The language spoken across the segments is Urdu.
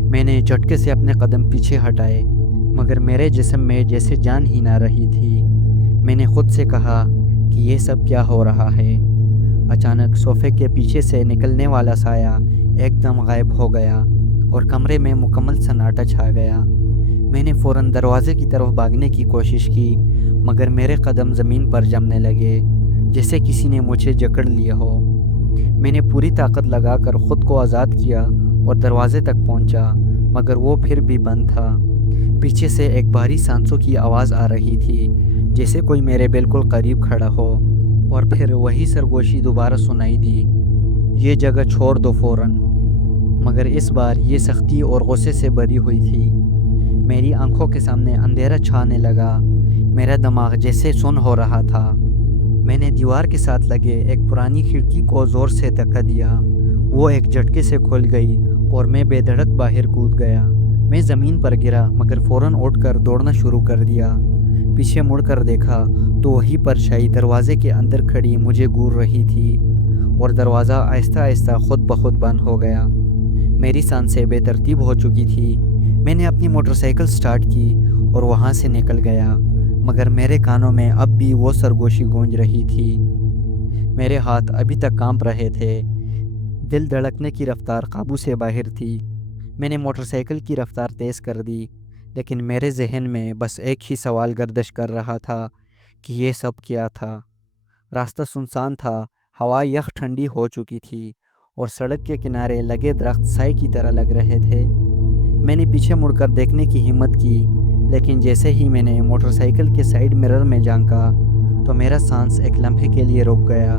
میں نے جھٹکے سے اپنے قدم پیچھے ہٹائے مگر میرے جسم میں جیسے جان ہی نہ رہی تھی۔ میں نے خود سے کہا کہ یہ سب کیا ہو رہا ہے۔ اچانک صوفے کے پیچھے سے نکلنے والا سایہ ایک دم غائب ہو گیا اور کمرے میں مکمل سناٹا چھا گیا۔ میں نے فوراً دروازے کی طرف بھاگنے کی کوشش کی مگر میرے قدم زمین پر جمنے لگے جیسے کسی نے مجھے جکڑ لیا ہو۔ میں نے پوری طاقت لگا کر خود کو آزاد کیا اور دروازے تک پہنچا مگر وہ پھر بھی بند تھا۔ پیچھے سے ایک بھاری سانسوں کی آواز آ رہی تھی جیسے کوئی میرے بالکل قریب کھڑا ہو، اور پھر وہی سرگوشی دوبارہ سنائی دی، یہ جگہ چھوڑ دو فوراً۔ مگر اس بار یہ سختی اور غصے سے بھری ہوئی تھی۔ میری آنکھوں کے سامنے اندھیرا چھانے لگا، میرا دماغ جیسے سن ہو رہا تھا۔ میں نے دیوار کے ساتھ لگے ایک پرانی کھڑکی کو زور سے دھکا دیا، وہ ایک جھٹکے سے کھل گئی اور میں بے دھڑک باہر کود گیا۔ میں زمین پر گرا مگر فوراً اٹھ کر دوڑنا شروع کر دیا۔ پیچھے مڑ کر دیکھا تو وہی پرچھائی دروازے کے اندر کھڑی مجھے گھور رہی تھی اور دروازہ آہستہ آہستہ خود بخود بند ہو گیا۔ میری سانسیں بے ترتیب ہو چکی تھی۔ میں نے اپنی موٹر سائیکل سٹارٹ کی اور وہاں سے نکل گیا مگر میرے کانوں میں اب بھی وہ سرگوشی گونج رہی تھی۔ میرے ہاتھ ابھی تک کانپ رہے تھے، دل دھڑکنے کی رفتار قابو سے باہر تھی۔ میں نے موٹر سائیکل کی رفتار تیز کر دی لیکن میرے ذہن میں بس ایک ہی سوال گردش کر رہا تھا کہ یہ سب کیا تھا۔ راستہ سنسان تھا، ہوا یخ ٹھنڈی ہو چکی تھی اور سڑک کے کنارے لگے درخت سائے کی طرح لگ رہے تھے۔ میں نے پیچھے مڑ کر دیکھنے کی ہمت کی لیکن جیسے ہی میں نے موٹر سائیکل کے سائیڈ مرر میں جھانکا تو میرا سانس ایک لمحے کے لیے رک گیا۔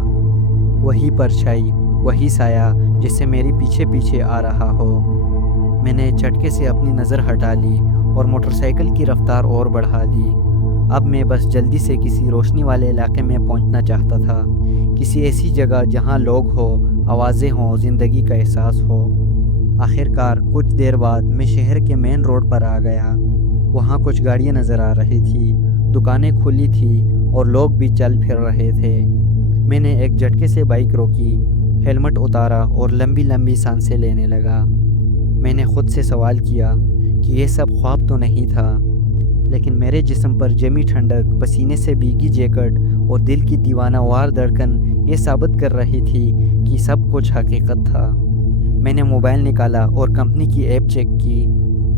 وہی پرچھائی، وہی سایہ جسے میری پیچھے پیچھے آ رہا ہو۔ میں نے جھٹکے سے اپنی نظر ہٹا لی اور موٹر سائیکل کی رفتار اور بڑھا دی۔ اب میں بس جلدی سے کسی روشنی والے علاقے میں پہنچنا چاہتا تھا، کسی ایسی جگہ جہاں لوگ ہو، آوازیں ہوں، زندگی کا احساس ہو۔ آخرکار کچھ دیر بعد میں شہر کے مین روڈ پر آ گیا۔ وہاں کچھ گاڑیاں نظر آ رہی تھی، دکانیں کھلی تھی اور لوگ بھی چل پھر رہے تھے۔ میں نے ایک جھٹکے سے بائک روکی، ہیلمٹ اتارا اور لمبی لمبی سانسیں لینے لگا۔ میں نے خود سے سوال کیا کہ یہ سب خواب تو نہیں تھا، لیکن میرے جسم پر جمی ٹھنڈک، پسینے سے بھیگی جیکٹ اور دل کی دیوانہ وار دھڑکن یہ ثابت کر رہی تھی کہ سب کچھ حقیقت تھا۔ میں نے موبائل نکالا اور کمپنی کی ایپ چیک کی۔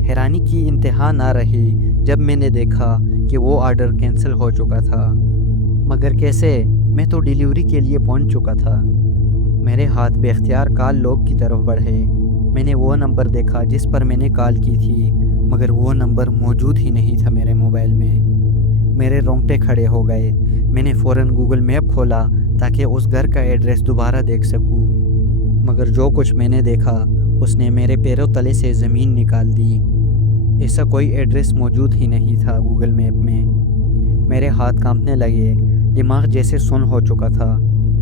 حیرانی کی انتہا نہ رہی جب میں نے دیکھا کہ وہ آرڈر کینسل ہو چکا تھا۔ مگر کیسے؟ میں تو ڈیلیوری کے لیے پہنچ چکا تھا۔ میرے ہاتھ بے اختیار کال لوگ کی طرف بڑھے۔ میں نے وہ نمبر دیکھا جس پر میں نے کال کی تھی مگر وہ نمبر موجود ہی نہیں تھا میرے موبائل میں۔ میرے رونگٹے کھڑے ہو گئے۔ میں نے فوراً گوگل میپ کھولا تاکہ اس گھر کا ایڈریس دوبارہ دیکھ سکوں، مگر جو کچھ میں نے دیکھا اس نے میرے پیروں تلے سے زمین نکال دی۔ ایسا کوئی ایڈریس موجود ہی نہیں تھا گوگل میپ میں۔ میرے ہاتھ کانپنے لگے، دماغ جیسے سن ہو چکا تھا۔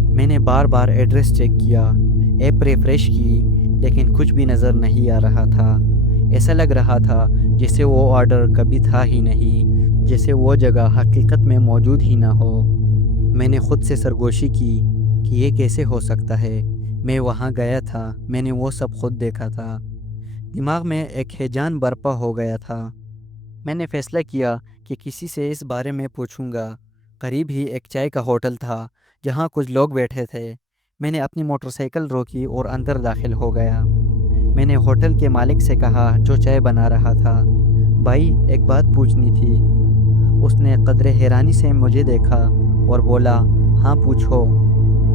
میں نے بار بار ایڈریس چیک کیا، ایپ ریفریش کی لیکن کچھ بھی نظر نہیں آ رہا تھا۔ ایسا لگ رہا تھا جیسے وہ آرڈر کبھی تھا ہی نہیں، جیسے وہ جگہ حقیقت میں موجود ہی نہ ہو۔ میں نے خود سے سرگوشی کی کہ یہ کیسے ہو سکتا ہے، میں وہاں گیا تھا، میں نے وہ سب خود دیکھا تھا۔ دماغ میں ایک ہیجان برپا ہو گیا تھا۔ میں نے فیصلہ کیا کہ کسی سے اس بارے میں پوچھوں گا۔ قریب ہی ایک چائے کا ہوٹل تھا جہاں کچھ لوگ بیٹھے تھے۔ میں نے اپنی موٹر سائیکل روکی اور اندر داخل ہو گیا۔ میں نے ہوٹل کے مالک سے کہا جو چائے بنا رہا تھا، بھائی ایک بات پوچھنی تھی۔ اس نے قدرے حیرانی سے مجھے دیکھا اور بولا، ہاں پوچھو۔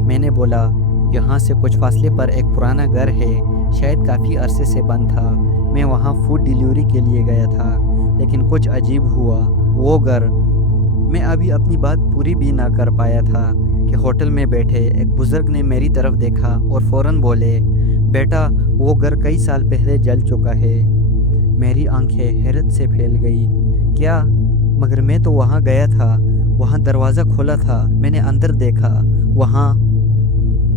میں نے بولا، یہاں سے کچھ فاصلے پر ایک پرانا گھر ہے، شاید کافی عرصے سے بند تھا۔ میں وہاں فوڈ ڈیلیوری کے لیے گیا تھا لیکن کچھ عجیب ہوا۔ وہ گھر، میں ابھی اپنی بات پوری بھی نہ کر پایا تھا کہ ہوٹل میں بیٹھے ایک بزرگ نے میری طرف دیکھا اور فوراً بولے، بیٹا وہ گھر کئی سال پہلے جل چکا ہے۔ میری آنکھیں حیرت سے پھیل گئی۔ کیا؟ مگر میں تو وہاں گیا تھا، وہاں دروازہ کھلا تھا، میں نے اندر دیکھا، وہاں۔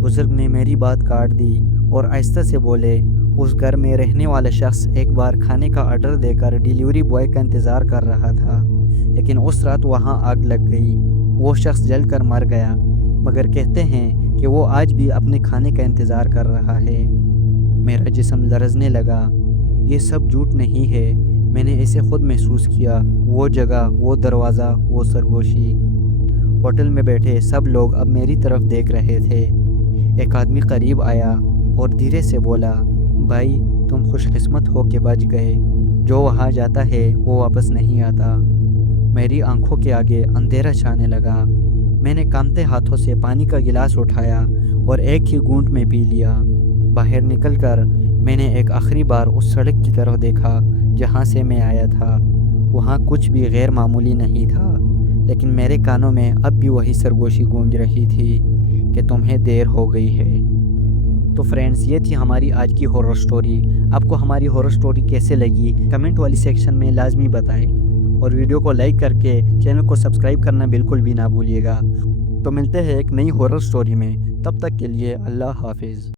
بزرگ نے میری بات کاٹ دی اور آہستہ سے بولے، اس گھر میں رہنے والا شخص ایک بار کھانے کا آرڈر دے کر ڈیلیوری بوائے کا انتظار کر رہا تھا، لیکن اس رات وہاں آگ لگ گئی، وہ شخص جل کر مر گیا، مگر کہتے ہیں کہ وہ آج بھی اپنے کھانے کا انتظار کر رہا ہے۔ میرا جسم لرزنے لگا۔ یہ سب جھوٹ نہیں ہے، میں نے اسے خود محسوس کیا، وہ جگہ، وہ دروازہ، وہ سرگوشی۔ ہوٹل میں بیٹھے سب لوگ اب میری طرف دیکھ رہے تھے۔ ایک آدمی قریب آیا اور دھیرے سے بولا، بھائی تم خوش قسمت ہو کہ بچ گئے، جو وہاں جاتا ہے وہ واپس نہیں آتا۔ میری آنکھوں کے آگے اندھیرا چھانے لگا۔ میں نے کانپتے ہاتھوں سے پانی کا گلاس اٹھایا اور ایک ہی گھونٹ میں پی لیا۔ باہر نکل کر میں نے ایک آخری بار اس سڑک کی طرف دیکھا جہاں سے میں آیا تھا۔ وہاں کچھ بھی غیر معمولی نہیں تھا، لیکن میرے کانوں میں اب بھی وہی سرگوشی گونج رہی تھی کہ تمہیں دیر ہو گئی ہے۔ تو فرینڈز، یہ تھی ہماری آج کی ہارر سٹوری۔ آپ کو ہماری ہارر سٹوری کیسے لگی کمنٹ والی سیکشن میں لازمی بتائیں، اور ویڈیو کو لائک کر کے چینل کو سبسکرائب کرنا بالکل بھی نہ بھولیے گا۔ تو ملتے ہیں ایک نئی ہارر سٹوری میں، تب تک کے لیے اللہ حافظ۔